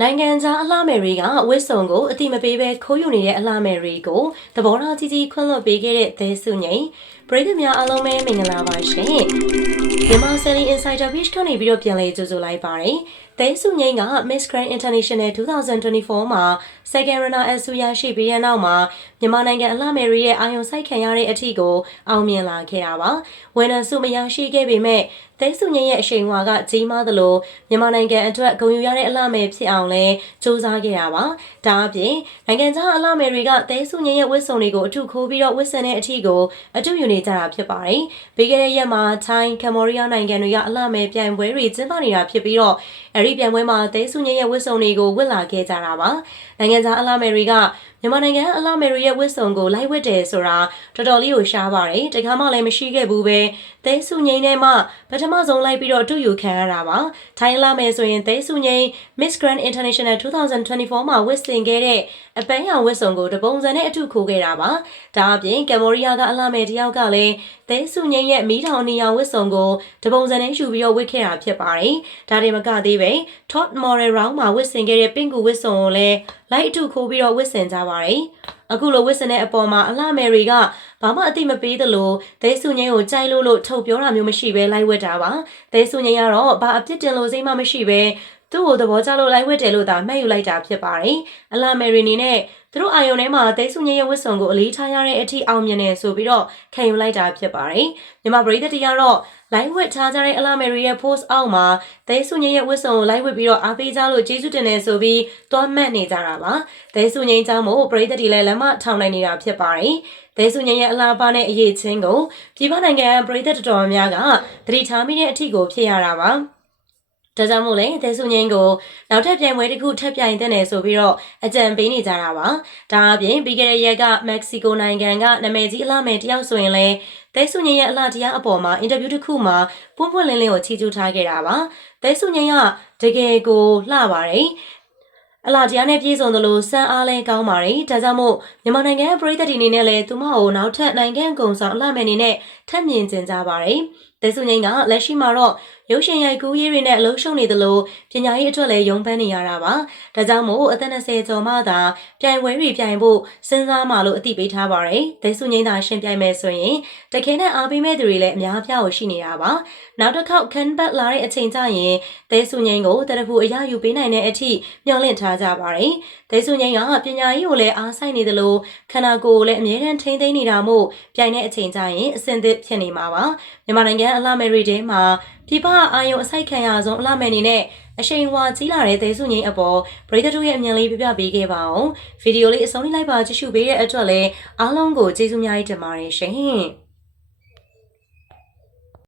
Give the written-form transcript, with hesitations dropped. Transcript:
နိုင်ငံခြားအလှမယ်တွေကဝစ်စုံကိုအတိမပေးပဲခိုးယူနေတဲ့အလှမယ်တွေကိုသဘောထားကြီးကြီးခွင့်လွှတ်ပေးခဲ့တဲ့သဲစုငိမ့်ပရိသတ်များအားလုံးပဲမင်္ဂလာပါရှင်မြန်မာ Selling Insider Page ကနေပြီးတော့ပြန်လည်ကြိုဆိုလိုက်ပါတယ်သဲစုငိမ့်က Miss Grand International 2024မှာ Second Runner အဆူရရှိပြီးတဲ့နောက်မှာမြန်မာနိုင်ငံအလှမယ်တွေရဲ့အာရုံစိုက်ခံရတဲ့အထီကိုအောင်မြင်လာခဲ့တာပါဝန်ထမ်းစုမရရှိခဲ့ပေမဲ့သဲစုငိမ့်ရဲ့အရှိန်အဝါကကြီးမားသလိုမြန်မာနိုင်ငံအတွက်ဂုဏ်ယူရတဲ့အလှမယ်ဖြစ်အောင်လဲစူးစမ်းခဲ့တာပါ။ဒါအပြင်နိုင်ငံခြားအလှမယ်တွေကသဲစုငိမ့်ရဲ့ဝတ်စုံတွေကိုအထုခိုးပြီးတော့ဝတ်ဆင်တဲ့အထီကိုအထုယူနေကြတာဖြစ်ပါတယ်။ပြီးခဲ့တဲ့ရက်မှာထိုင်းကမ္ဘောဒီးယားနိုင်ငံတွေကအလှမယ်ပြိုင်ပွဲတွေကျင်းပနေတာဖြစ်ပြီးတော့အဲဒီပြိုင်ပွဲမှာသဲစုငိမ့်ရဲ့ဝတ်စုံတွေကိုဝတ်လာခဲ့ကြတာပါ။နိုင်ငံခြားအလှမယ်တွေကမြန်မာနိုင်ငံအလှမယ်တွေရဲ့ဝတ်စုံကိုလိုက်ဝတ်တယ်ဆိုတာတော်တော်လေးကိုရှားပါတယ်တခါမှလည်းမရှိခဲ့ဘူးပဲသဲစုငိမ့်နဲ့မှပထမဆုံးလိုက်ပြီးတော့အတူယူခံရတာပါထိုင်းအလှမယ်ဆိုရင်သဲစုငိမ့် Miss Grand International 2024မှာဝတ်ဆင်ခဲ့တဲ့အပန်းရောင်ဝတ်စုံကိုတပုံစံနဲ့အတူခိုးခဲ့တာပါဒါအပြင်ကမ္ဘောဒီးယားကအလှမယ်တယောက်ကလည်းသဲစုငိမ့်ရဲ့မီးထောင်နီရောင်ဝတ်စုံကိုတပုံစံနဲ့ယူပြီးတော့ဝတ်ခဲ့တာဖြစ်ပါတယ်ဒါတွေမကသေးပဲ Top Model Round မှာဝတ်ဆင်ခဲ့တဲ့ပင့်ကူဝတ်စုံကိုလည်းလိုက်အတူခိုးပြီးတော့ဝတ်ဆင်ကြပါတယ်အခုလိုဝစ်စင်တဲ့အပေါ်မှာအလှမယ်တွေကဘာမှအသိမပေးသလိုသဲစုငိမ့်ကိုကြိုက်လို့ထုတ်ပြောတာမျိုးမရှိဘဲလိုက်ဝတ်တာပါသဲစုငိမ့်ကတော့ဘာအပြစ်တင်လို့စိတ်မှမရှိဘဲသူ့ကိုသဘောကျလို့လိုက်ဝတ်တယ်လို့သာမှတ်ယူလိုက်တာဖြစ်ပါတယ်အလှမယ်တွေအနေနဲ့သူတို့အာယုံထဲမှာသဲစုငိမ့်ရဲ့ဝတ်စုံကိုအလေးထားရတဲ့အထိအောင်မြင်နေဆိုပြီးတော့ခံယူလိုက်တာဖြစ်ပါတယ်မြန်မာပရိသတ်တွေကတော့လိုက်ဝတ်ထားကြတဲ့အလှမယ်တွေရဲ့ post အောက်မှာသဲစုငိမ့်ရဲ့ဝတ်စုံကိုလိုက်ဝတ်ပြီးတော့အားပေးကြလို့ကျေးဇူးတင်နေဆိုပြီးတွားမှတ်နေကြတာပါသဲစုငိမ့်ကြောင့်မို့ပရိသတ်တွေလည်းလက်မထောင်နိုင်နေတာဖြစ်ပါတယ်သဲစုငိမ့်ရဲ့အလားပါနဲ့အရေးချင်းကိုပြည်ပနိုင်ငံပရိသတ်တော်များကသတိထားမိတဲ့အထိကိုဖြစ်ရတာပါဒါကြောင့်မို့လဲသဲစုငိမ့်ကိုနောက်ထပ်ပြိုင်ပွဲတစ်ခုထပ်ပြိုင်တဲ့နယ်ဆိုပြီးတော့အကြံပေးနေကြတာပါဒါအပြင်ပြီးခဲ့တဲ့ရက်ကမက္ကဆီကိုနိုင်ငံကနာမည်ကြီးအလှမယ်တယောက်ဆိုရင်လဲသဲစုငိမ့်ရဲ့အလှတရားအပေါ်မှာအင်တာဗျူးတစ်ခုမှာပွန့်ပွန့်လင်းလင်းကိုချီးကျူးထားခဲ့တာပါသဲစုငိမ့်ကတကယ်ကိုလှပါတယ်အလားတရားနဲ့ပြည့်စုံသလိုစမ်းအားလဲကောင်းပါတယ်ဒါကြောင့်မို့မြန်မာနိုင်ငံပရိသတ်တွေအနေနဲ့လည်းသူမကိုနောက်ထပ်နိုင်ငံကုံဆောင်အလှမယ်အနေနဲ့ထပ်မြင်ကျင်ကြပါတယ်သဲစုငိမ့်ကလက်ရှိမှာတော့ရုပ်ရှင်ရိုက်ကူးရေးတွေနဲ့အလုံးရှုံနေသလိုပညာရေးအတွက်လည်းရုံးပန်းနေရတာပါဒါကြောင့်မို့အသက်20ကျော်မှသာပြိုင်ပွဲတွေပြိုင်ဖို့စဉ်းစားမှလို့အသိပေးထားပါတယ်သဲစုငိမ့်သာရှင်ပြိုင်မယ်ဆိုရင်တခဲနဲ့အားပေးမဲ့သူတွေလည်းအများအပြားကိုရှိနေတာပါနောက်တစ်ခေါက်ကန်ဘတ်လာတဲ့အချိန်ကျရင်သဲစုငိမ့်ကိုတရဖူအရယူပေးနိုင်တဲ့အထိမျှော်လင့်ထားကြပါတယ်သဲစုငိမ့်ကပညာရေးကိုလည်းအားဆိုင်နေသလိုခန္ဓာကိုယ်ကိုလည်းအမြဲတမ်းထိန်းသိမ်းနေတာမို့ပြိုင်တဲ့အချိန်ကျရင်အဆင်သင့်ဖြစ်နေမှာပါမြန်မာနိုင်ငံအလှမယ်တွေထဲမှာပြည်ပအာယုံအဆိုင်ခံရဆုံးအလှမယ်နေနဲ့အရှိန်ဝါကြီးလာတဲ့သဲစုငိမ့်အပေါ်ပရိသတ်တို့ရဲ့အမြင်လေးပြပြပေးခဲ့ပါအောင်ဗီဒီယိုလေးအဆုံးလေးလိုက်ပါကြည့်ရှုပေးတဲ့အတွက်လည်းအားလုံးကိုကျေးဇူးများကြီးတင်ပါတယ်ရှင်